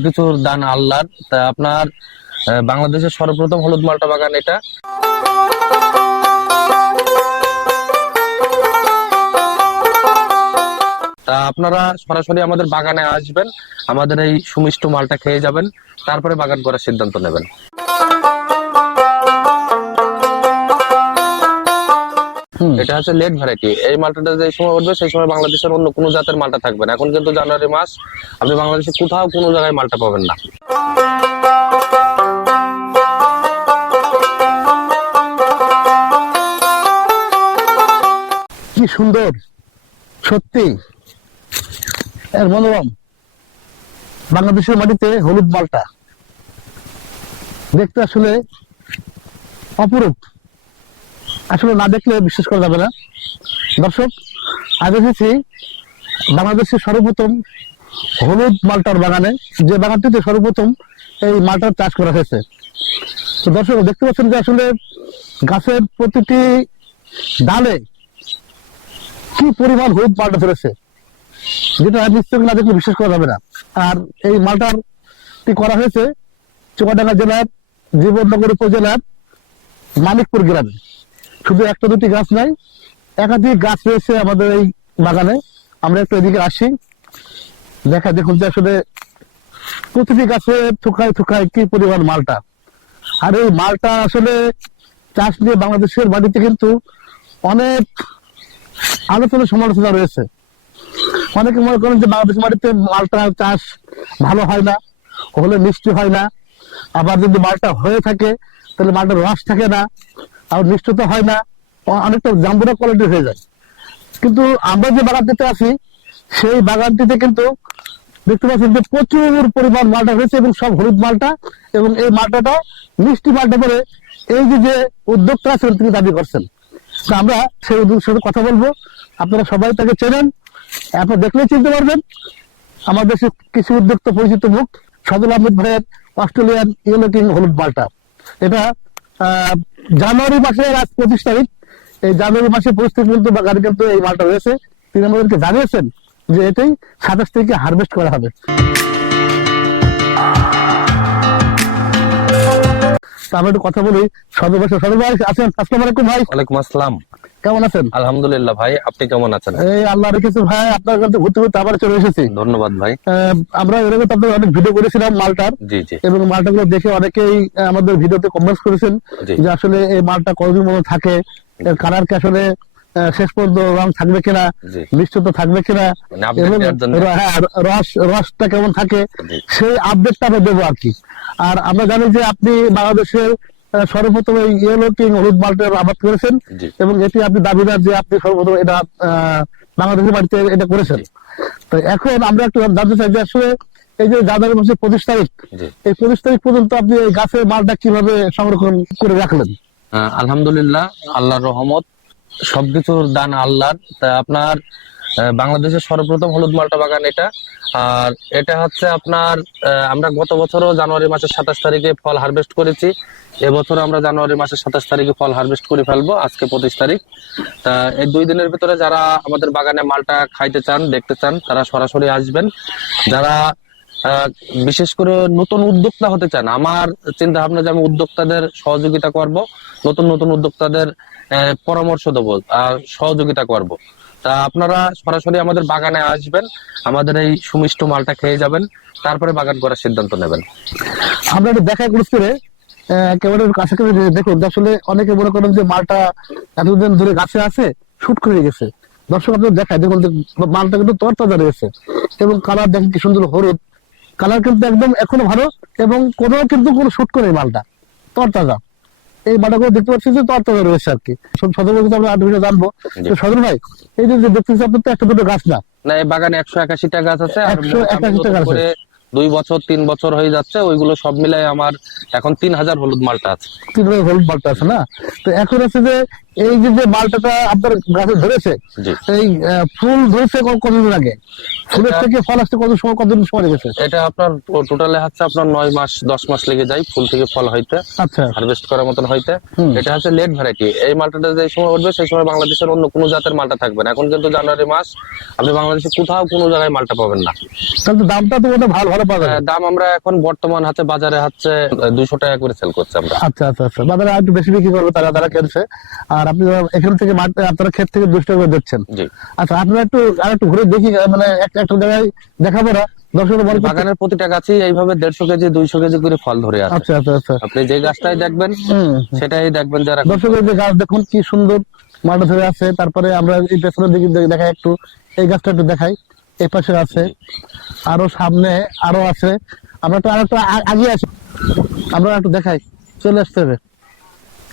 সবকিছুর দান আল্লাহর। তা আপনার বাংলাদেশের সর্বপ্রথম হলুদ মালটা বাগান এটা। তা আপনারা সরাসরি আমাদের বাগানে আসবেন, আমাদের এই সুমিষ্ট মালটা খেয়ে যাবেন, তারপরে বাগান করার সিদ্ধান্ত নেবেন। এটা হচ্ছে লেট ভ্যারাইটি এই মালটাটা যে সময় উঠবে, সেই সময় বাংলাদেশের অন্য কোনো জাতের মালটা থাকবে না। এখন কিন্তু জানুয়ারি মাস, আপনি বাংলাদেশে কোথাও কোনো জায়গায় মালটা পাবেন না। কি সুন্দর, সত্যি। এর মনোরম। বাংলাদেশের মাটিতে হলুদ মালটা। দেখতে আসলে অপরূপ। আসলে না দেখলে বিশ্বাস করা যাবে না। দর্শক, আজ এসেছি বাংলাদেশের সর্বপ্রথম হলুদ মালটার বাগানে। যে বাগানটিতে সর্বপ্রথম এই মালটার চাষ করা হয়েছে। তো দর্শক, দেখতে পাচ্ছেন যে আসলে গাছের প্রতিটি ডালে কি পরিমাণ হলুদ মালটা ধরেছে, যেটা নিশ্চয় না দেখলে বিশ্বাস করা যাবে না। আর এই মালটার করা হয়েছে চুয়াডাঙ্গা জেলার, জীবননগর উপজেলার মানিকপুর গ্রামে। শুধু একটা দুটি গাছ নাই, একাধিক গাছ রয়েছে আমাদের এই বাগানে। আমরা একটু এদিকে আসি। দেখা দেখুন যে আসলে প্রতিটি গাছে থুকায় থুকায় কি পরিমাণ মালটা। আর এই মালটা আসলে চাষ নিয়ে বাংলাদেশের বাড়িতে কিন্তু অনেক আলোচনা সমালোচনা রয়েছে। অনেকে মনে করেন যে বাংলাদেশ মাটিতে মালটা চাষ ভালো হয় না, হলে মিষ্টি হয় না। আবার যদি মালটা হয়ে থাকে, তাহলে মালটার রস থাকে না। আর মিষ্টতা হয় না, অনেকটা জাম্বুরা কোয়ালিটি হয়ে যায়। কিন্তু আমরা যে বাগানটিতে আছি, সেই বাগানটিতে কিন্তু দেখতে পাচ্ছেন যে প্রচুর পরিমাণ মালটা হয়েছে এবং সব হলুদ মালটা এবং এই মালটাটা মিষ্টি মালটা করে এই যে যে উদ্যোক্তা আছেন তিনি দাবি করছেন। তো আমরা সেই উদ্যোগের সাথে কথা বলব। আপনারা সবাই তাকে চেনেন, আপনারা দেখলেই চিনতে পারবেন। আমার দেশে কৃষি উদ্যোক্তা পরিচিত মুখ সদল আহমেদ ভাইয়ের অস্ট্রেলিয়ান ইয়েলো কিং হলুদ মালটা। এটা জানুয়ারি মাসে আজ পঁচিশ তারিখ, এই জানুয়ারি মাসে তারিখ পর্যন্ত বাগানে কিন্তু এই মালটা রয়েছে। তিনি আমাদেরকে জানিয়েছেন যে এটাই সাতাশ তারিখে হারভেস্ট করা হবে। আমরা একটু কথা বলি সদর সদর আছেন আসসালামু আলাইকুম ভাই। ওয়ালাইকুম আসসালাম। কেমন আছেন? আলহামদুলিল্লাহ ভাই আপনি কেমন আছেন? এই আল্লাহ রেখেছে ভাই আপনার কাছে ঘুরতে ঘুরতে আবার চলে এসেছি। ধন্যবাদ ভাই। আমরা এরকম আপনাদের অনেক ভিডিও করেছিলাম মালটার। জি জি। এবং মালটাগুলো দেখে অনেকেই আমাদের ভিডিওতে কমেন্টস করেছেন যে আসলে এই মালটা কতদিন মতো থাকে কালার কি আসলে শেষ পর্যন্ত রং থাকবে কিনা মিষ্টতা থাকবে কিনা মানে হ্যাঁ, রস রসটা কেমন থাকে সেই আপডেটটা আমরা দেবো আর কি। আর আমরা জানি যে আপনি বাংলাদেশের সর্বপ্রথম এই ইয়েলো কিং হলুদ মালটার আবাদ করেছেন এবং এটি আপনি দাবিদার যে আপনি সর্বপ্রথম এটা বাংলাদেশের বাড়িতে এটা করেছেন। তো এখন আমরা একটু জানতে চাই যে আসলে এই যে জানুয়ারি মাসের পঁচিশ তারিখ এই পঁচিশ তারিখ পর্যন্ত আপনি এই গাছের মালটা কীভাবে সংরক্ষণ করে রাখলেন? আলহামদুলিল্লাহ আল্লাহর রহমত সবকিছুর দান আল্লাহর। তা আপনার বাংলাদেশের সর্বপ্রথম হলুদ মালটা বাগান এটা। আর এটা হচ্ছে আপনার আমরা গত বছরও জানুয়ারি মাসের সাতাশ তারিখে ফল হারভেস্ট করেছি। এবছর আমরা জানুয়ারি মাসের সাতাশ তারিখে ফল হারভেস্ট করে ফেলব, আজকে পঁচিশ তারিখ। তা এই দুই দিনের ভিতরে যারা আমাদের বাগানে মালটা খাইতে চান, দেখতে চান, তারা সরাসরি আসবেন। যারা বিশেষ করে নতুন উদ্যোক্তা হতে চান, আমার চিন্তা ভাবনা যে আমি উদ্যোক্তাদের সহযোগিতা করব, নতুন নতুন উদ্যোক্তাদের পরামর্শ দেবো আর সহযোগিতা করব। তা আপনারা সরাসরি আমাদের বাগানে আসবেন, আমাদের এই সুমিষ্ট মালটা খেয়ে যাবেন, তারপরে বাগান করার সিদ্ধান্ত নেবেন। আমরা একটু দেখা করে একেবারে কাছে করে দেখুন আসলে অনেকে মনে করেন যে মালটা এতদিন ধরে গাছে আছে শুট করে গেছে। দর্শক আপনাদের দেখায়, দেখুন মালটা কিন্তু তরতাজা রয়েছে। এবং কালার দেখেন কি সুন্দর হলুদ। কালার কিন্তু একদম এখনও ভালো, এবং কোনো কিন্তু কোনো শুট করে মালটা, তরতাজা। এই মালটাগুলো দেখতে পাচ্ছি যে তরতাজা রয়েছে আর কি সদর বলতে আমরা আট মিনিটে জানব। তো সদর ভাই এই যে যে দেখতেছি আপনার তো একটা দুটো গাছ না না এই বাগানে একশো একাশিটা গাছ আছে একশো একাশিটা গাছ আছে। দুই বছর তিন বছর হয়ে যাচ্ছে ওইগুলো সব মিলাই আমার এখন তিন হাজার হলুদ মালটা আছে। তিন রকম হলুদ মালটা আছে না? তো এখন হচ্ছে যে এই যে যে মালটাটা আপনার গাছে ধরেছে এই ফুল ধরেছে কতদিন আগে? ফুলের থেকে ফল আসতে কত সময় কতদিন সময় লেগেছে? এটা আপনার টোটালে হচ্ছে আপনার নয় মাস দশ মাস লেগে যায় ফুল থেকে ফল হইতে আচ্ছা। হারভেস্ট করার মতন হইতে। এটা হচ্ছে লেট ভ্যারাইটি এই মালটাটা যে সময় উঠবে সেই সময় বাংলাদেশের অন্য কোনো জাতের মালটা থাকবে না। এখন কিন্তু জানুয়ারি মাস আপনি বাংলাদেশে কোথাও কোনো জায়গায় মালটা পাবেন না। তাহলে দামটা তো ভালো আহ, দাম আমরা এখন বর্তমান হচ্ছে বাজারে হচ্ছে দুইশো টাকা করে সেল করছি আমরা। আচ্ছা আচ্ছা আচ্ছা। বাজারে আর একটু বেশি বিক্রি করবে তারা তারা কিনছে আর আপনি এখান থেকে মাঠ আপনারা ক্ষেত থেকে দুশো টাকা করে দিচ্ছেন। আচ্ছা আপনারা একটু আর একটু ঘুরে দেখি মানে একটা একটা জায়গায় দেখাবো না। বাগানের প্রতিটা গাছই এইভাবে দেড়শো কেজি দুইশো কেজি করে ফল ধরে আছে। আচ্ছা আচ্ছা আচ্ছা। আপনি যে গাছটাই দেখবেন সেটাই দেখবেন যারা দর্শকের যে গাছ দেখুন কি সুন্দর মালটা ধরে আছে। তারপরে আমরা এই পেছনের দিকে দেখাই একটু। এই গাছটা একটু দেখাই। এই পাশে আছে আরও সামনে আরও আছে। আমরা একটু আরেকটু আ- আগে আছি। আমরা একটু দেখাই চলে আসতে হবে।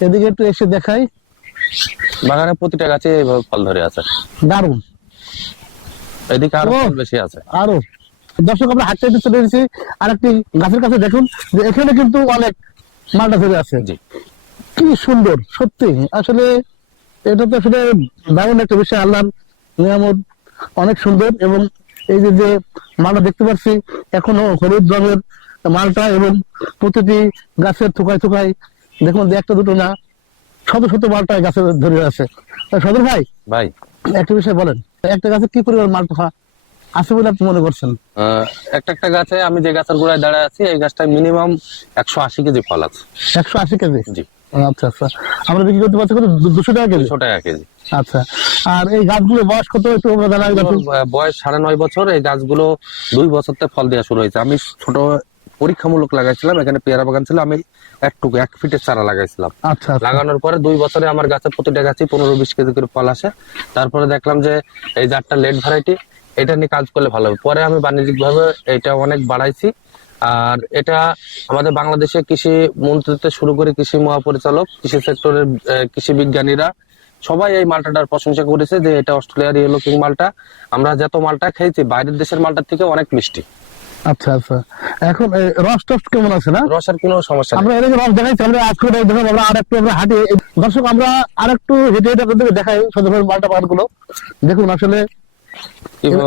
এদিকে একটু এসে দেখাই। বাগানের প্রতিটা গাছে এইভাবে ফল ধরে আছে। দারুণ এদিকে আরও বেশি আছে। আরও। দর্শক আমরা হাঁটতে হাঁটতে চলে এসেছি। আরেকটি গাছের কাছে দেখুন যে এখানে কিন্তু অনেক মালটা ধরে আছে। জি। কি সুন্দর সত্যি। আসলে এটা তো আসলে দারুণ একটা বিষয় আল্লাহর নিয়ামত। অনেক সুন্দর এবং এই যে যে মালটা দেখতে পাচ্ছি এখনও হলুদ রঙের মালটা এবং প্রতিটি গাছের থুকায় থুকায় দেখুন যে একটা দুটো না শত শত মালটা গাছে ধরে আছে। সদর ভাই ভাই। একটা বিষয় বলেন একটা গাছে কি পরিমাণ মালটা আছে বলে আপনি মনে করছেন? একটা একটা গাছে আমি যে গাছের গোড়ায় দাঁড়ায় আছি এই গাছটা মিনিমাম একশো আশি কেজি ফল আছে। একশো আশি কেজি? জি। আচ্ছা আচ্ছা। আমরা বিক্রি করতে পারছি কত? দুশো টাকা কেজি? দুশো টাকা কেজি। আচ্ছা। আর এই গাছগুলো বয়স কত একটু জানা বয়স সাড়ে নয় বছর এই গাছগুলো দুই বছর থেকে ফল দেওয়া শুরু হয়েছে। আমি ছোট পরীক্ষামূলক লাগাইছিলাম এখানে পেয়ারা বাগান ছিল আমি একটুকু এক ফিটের চারা লাগাইছিলাম। আচ্ছা আচ্ছা। লাগানোর পরে দুই বছরে আমার গাছে প্রতিটা গাছে পনেরো বিশ কেজি করে ফল আসে। তারপরে দেখলাম যে এই জাতটা লেট ভ্যারাইটি এটা নিয়ে কাজ করলে ভালো হবে। পরে আমি বাণিজ্যিক ভাবে এটা অনেক বাড়াইছি। আর এটা আমাদের বাংলাদেশে কৃষি মন্ত্রিত্ব শুরু করে কৃষি মহাপরিচালক কৃষি সেক্টরের কৃষি বিজ্ঞানীরা সবাই এই মালটাটার প্রশংসা করেছে যে এটা অস্ট্রেলিয়ার ইয়েলো কিং মালটা। আমরা যত মালটা খেয়েছি বাইরের দেশের মালটার থেকে অনেক মিষ্টি। আচ্ছা আচ্ছা। এখন রস টস কেমন আছে না? রসের কোনো সমস্যা আমরা এদিকে রস দেখাইছি আমরা আজকে দেখো আমরা আর একটু আমরা হাঁটি। দর্শক আমরা আর একটু হেঁটে হেঁটে দেখাই সদর মালটা পাহাড়গুলো দেখুন আসলে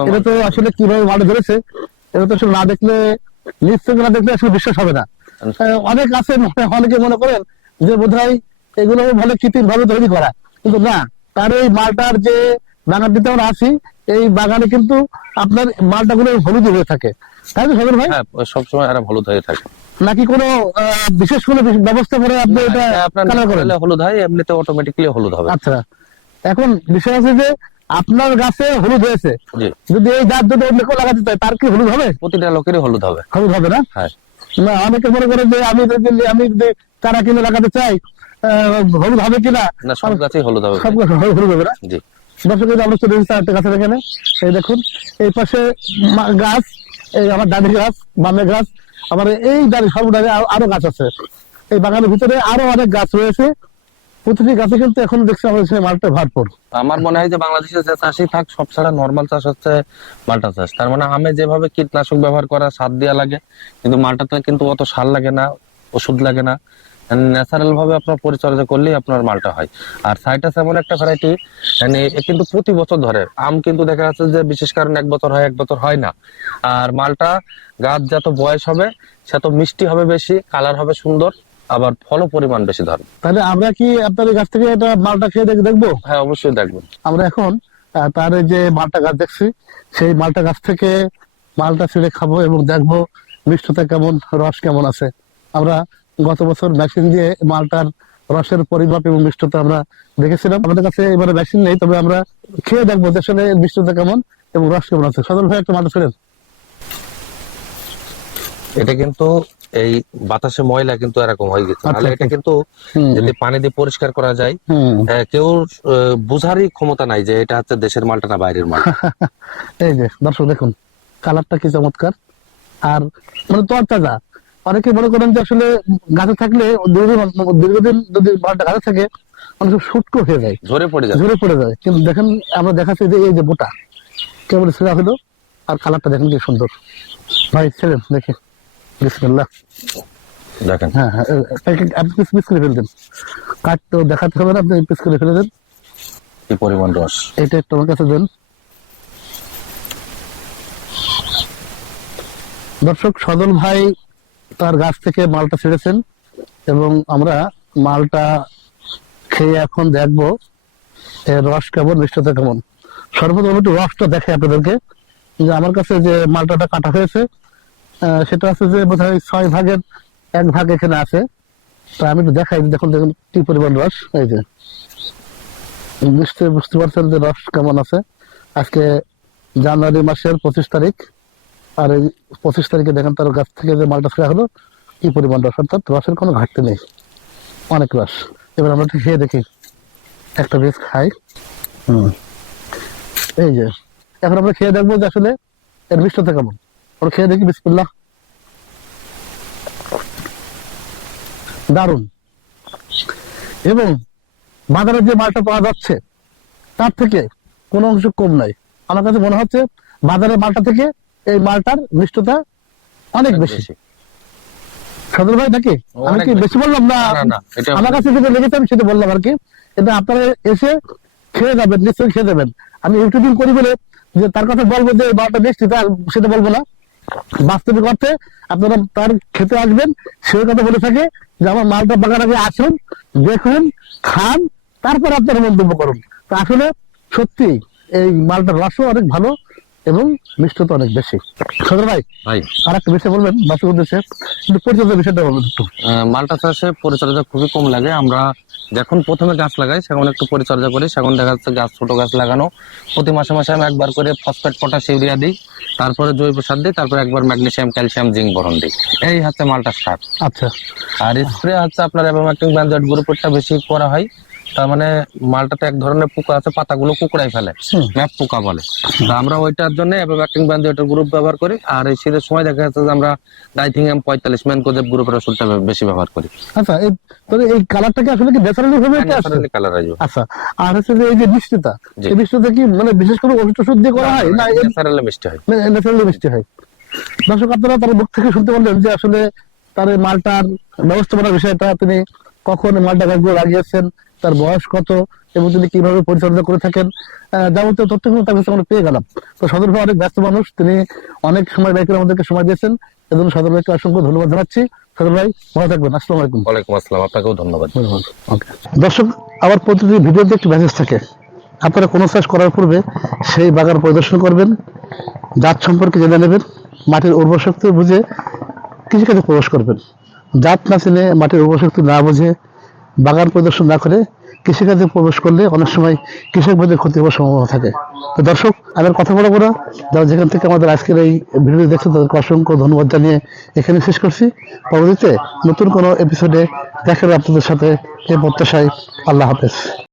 এটা তো আসলে কীভাবে মালটা ধরেছে এটা তো আসলে না দেখলে নিশ্চয় না দেখলে আসলে বিশ্বাস হবে না। অনেক আছে অনেকে মনে করেন যে বোধহয় এগুলো ভালো কৃত্রিম ভাবে তৈরি করা। কিন্তু না তার এই মালটার যে বাগানটিতে আমরা আছি এই বাগানে কিন্তু আপনার মালটা গুলো হলুদ হয়ে থাকে। তাই তো সদর ভাই? হ্যাঁ সবসময় এরা হলুদ হয়ে থাকে। নাকি কোনো বিশেষ কোনো ব্যবস্থা করে আপনি এটা কালার করেন? হলুদ হয় এমনিতে অটোমেটিক্যালি হলুদ হবে। আচ্ছা। এখন বিষয় আছে যে আপনার গাছে হলুদ হয়েছে। যদি এই জাত যদি অন্য কেউ লাগাতে চায় তার কি হলুদ হবে? প্রতিটা লোকেরই হলুদ হবে। হলুদ হবে না? হ্যাঁ। না অনেকে মনে করে যে আমি যদি আমি যদি চারা কিনে লাগাতে চাই হলুদ হবে কিনা? না সব গাছেই হলুদ হবে। সব গাছ হলুদ হবে না? জি। দর্শক আমরা চলে এসেছি একটা গাছের এখানে এই দেখুন এই পাশে গাছ এই আমার ডানে গাছ বামে গাছ আমার এই ডানে আরও গাছ আছে। এই বাগানের ভিতরে আরও অনেক গাছ রয়েছে। প্রতিটি গাছে কিন্তু এখন দেখছি আমাদের মালটা ভরপুর। আমার মনে হয় যে বাংলাদেশে যে চাষি থাক, সব ছাড়া নর্মাল চাষ হচ্ছে মালটা চাষ। তার মানে আমে যেভাবে কীটনাশক ব্যবহার করা সার দেওয়া লাগে, কিন্তু মালটাতে কিন্তু অত সার লাগে না, ওষুধ লাগে না। ন্যাচারাল ভাবে আপনার পরিচর্যা করলেই আপনার মালটা হয়। আর সাইটাস এমন একটা ভ্যারাইটি মানে কিন্তু প্রতি বছর ধরে। আম কিন্তু দেখা যাচ্ছে যে বিশেষ কারণে এক বছর হয়, এক বছর হয় না। আর মালটা গাছ যত বয়স হবে সে তো মিষ্টি হবে বেশি কালার হবে সুন্দর। আবার ফলও পরিমাণ বেশি ধরবে তাহলে আমরা কি আপনার গাছ থেকে এটা মালটা খেয়ে দেখ- দেখব? হ্যাঁ অবশ্যই দেখবেন আমরা এখন তার যে মালটা গাছ দেখছি সেই মালটা গাছ থেকে মালটা ছিঁড়ে খাব এবং দেখব মিষ্টতা কেমন রস কেমন আছে। আমরা গত বছর মেশিন দিয়ে মালটার রসের পরিমাপ এবং মিষ্টতা আমরা দেখেছিলাম। আমাদের কাছে এবারে মেশিন নেই তবে আমরা খেয়ে দেখব যে আসলে মিষ্টতা কেমন এবং রস কেমন আছে। সদর ভাই একটা মালটা ছিলেন এটা কিন্তু এই বাতাসে ময়লা কিন্তু এরকম হয়ে গেছে। আচ্ছা, নাহলে এটা আচ্ছা। কিন্তু যদি পানি দিয়ে পরিষ্কার করা যায় কেউ বোঝারই ক্ষমতা নাই যে এটা হচ্ছে দেশের মালটা না বাইরের মাল। এই যে দর্শক দেখুন কালারটা কি চমৎকার। আর মানে তরতাজা। অনেকে মনে করেন যে আসলে গাছে থাকলে দীর্ঘদিন দীর্ঘদিন যদি মালটা গাছে থাকে অনেক সময় শুটকো হয়ে যায়। ঝরে পড়ে যায়। ঝরে পড়ে যায়। কিন্তু দেখেন আমরা দেখাচ্ছি যে এই যে বোটা কেবল ছেড়া হলো আর কালারটা দেখেন কি সুন্দর। ভাই ছেড়েন দেখে। বিসমিল্লাহ। দেখেন। হ্যাঁ হ্যাঁ আপনি পিস পিস করে ফেলে দেন কাঠ তো দেখাতে হবে না আপনি পিস করে ফেলে দেন। কি পরিমাণ রস? এটা একটু আমার কাছে দেন। দর্শক সদল ভাই তার গাছ থেকে মালটা ছেড়েছেন এবং আমরা মালটা খেয়ে এখন দেখব এর রস কেমন মিষ্টতা কেমন। সর্বপ্রথম একটু রসটা দেখে আপনাদেরকে। যে আমার কাছে যে মালটাটা কাটা হয়েছে সেটা আছে যে বোধ হয় ছয় ভাগের এক ভাগ এখানে আছে। তো আমি একটু দেখাই দেখুন দেখুন কি পরিমাণ রস। এই যে নিশ্চয়ই বুঝতে পারছেন যে রস কেমন আছে। আজকে জানুয়ারি মাসের পঁচিশ তারিখ আর এই পঁচিশ তারিখে দেখেন তার গাছ থেকে যে মালটা ছেড়া হলো কি পরিমাণ রস অর্থাৎ রসের কোনো ঘাটতি নেই। অনেক রস। এবার আমরা একটু খেয়ে দেখি। একটা বেশ খাই। হুম। এই যে এখন আমরা খেয়ে দেখব যে আসলে এর মিষ্টতা কেমন। আমরা খেয়ে দেখি বিসমিল্লাহ। দারুণ। এবং বাজারে যে মালটা পাওয়া যাচ্ছে তার থেকে কোনো অংশ কম নাই। আমার কাছে মনে হচ্ছে বাজারের মালটা থেকে এই মালটার মিষ্টতা অনেক বেশি। সদর ভাই নাকি? আমি কি বেশি। বেশি বললাম? না আমার কাছে যেটা লেগেছে আমি সেটা বললাম আর কি। এটা আপনারা এসে খেয়ে যাবেন নিশ্চয়ই খেয়ে যাবেন। আমি ইউটিউবিং করি বলে যে তার কথা বলব যে বারোটা তার সেটা বলব না। বাস্তবিক অর্থে আপনারা তার খেতে আসবেন, সে কথা বলে থাকে যে আমার মালটা বাগান আগে আসুন, দেখুন, খান, তারপর আপনারা মন্তব্য করুন। তা আসলে সত্যি এই মালটার রসও অনেক ভালো এবং মিষ্টতা অনেক বেশি। সদর ভাই ভাই। আর একটা বিষয় বলবেন দর্শক উদ্দেশ্যে কিন্তু পরিচর্যার বিষয়টা বলবেন একটু। মালটা চাষে পরিচর্যা খুবই কম লাগে। আমরা যখন প্রথমে গাছ লাগাই সেখানে একটু পরিচর্যা করি। সেখানে দেখা যাচ্ছে গাছ ছোট গাছ লাগানো। প্রতি মাসে মাসে আমি একবার করে ফসফেট পটাশ ইউরিয়া দিই। তারপরে জৈব সার দিই তারপরে একবার ম্যাগনেশিয়াম ক্যালসিয়াম জিঙ্ক বরণ দিই। এই হচ্ছে মালটা সার আচ্ছা। আর স্প্রে হচ্ছে আপনার অ্যাবামাক্টিং ব্যানজয়েড গ্রুপেরটা বেশি করা হয়। তার মানে মালটাতে এক ধরনের পোকা আছে পাতাগুলো কুকড়াই ফেলে। ম্যাপ পোকা বলে। তা আমরা ওইটার জন্য অ্যাবামাক্টিং ব্যানজয়েডের গ্রুপ ব্যবহার করি। আর এই শীতের সময় দেখা যাচ্ছে যে আমরা ডাইথিংএম পঁয়তাল্লিশ ম্যান কোজেব গ্রুপের ওষুধটা বেশি ব্যবহার করি। আচ্ছা এই তবে এই কালারটাকে আসলে কি ন্যাচারালি ভাবে ন্যাচারালি কালার আসবে। আচ্ছা আর হচ্ছে যে এই যে মিষ্টিটা এই মিষ্টিটা কি মানে বিশেষ করে ওষুধ টষুধ দিয়ে করা হয়? না ন্যাচারালি মিষ্টি হয়। ন্যাচারালি মিষ্টি হয়। দর্শক আপনারা তার মুখ থেকে শুনতে পারলেন যে আসলে তার মালটার ব্যবস্থাপনার বিষয়টা তিনি কখন মালটা গাছগুলো লাগিয়েছেন তার বয়স কত এবং তিনি কীভাবে পরিচর্যা করে থাকেন যাবতীয় তথ্যগুলো তার কাছে আমরা পেয়ে গেলাম। তো সদর ভাই অনেক ব্যস্ত মানুষ তিনি অনেক সময় ব্যয় করে আমাদেরকে সময় দিয়েছেন। এজন্য সদর ভাইকে অসংখ্য ধন্যবাদ জানাচ্ছি। সদর ভাই ভালো থাকবেন। আসসালামু আলাইকুম। ওয়ালাইকুম আসসালাম। আপনাকেও ধন্যবাদ। দর্শক আবার প্রতিটি ভিডিওতে একটি মেসেজ থাকে। আপনারা কোনো চাষ করার পূর্বে সেই বাগান পরিদর্শন করবেন জাত সম্পর্কে জেনে নেবেন মাটির উর্বর শক্তি বুঝে কৃষিকাজে প্রবেশ করবেন। জাত না চিনে মাটির উর্বর শক্তি না বুঝে বাগান প্রদর্শন না করে কৃষিকাজে প্রবেশ করলে অনেক সময় কৃষক ক্ষতি হওয়ার সম্ভাবনা থাকে। তো দর্শক, আমি কথা বলব না। যারা যেখান থেকে আমাদের আজকের এই ভিডিও দেখছেন, তাদেরকে অসংখ্য ধন্যবাদ জানিয়ে এখানে শেষ করছি। পরবর্তীতে নতুন কোনো এপিসোডে দেখার আপনাদের সাথে। এ প্রত্যাশায় আল্লাহ হাফেজ।